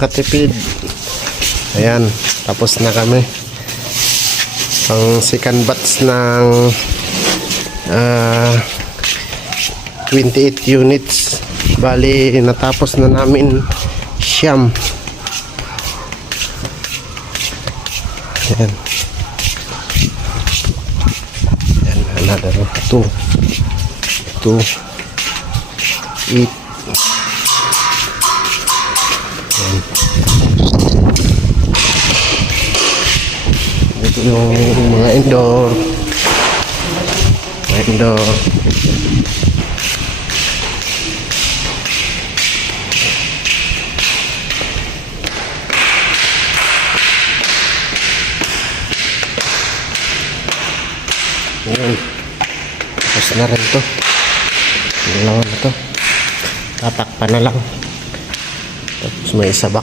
katipid. Ayan, tapos na kami. Ang second batch ng 28 units. Bali, natapos na namin siyam. Ayan. Ayan, another 2 8. Ito yung mga indoor. Ayan. Tapos na rin to. Dalawa na to. Tatakpan na lang. Tapos may isa back.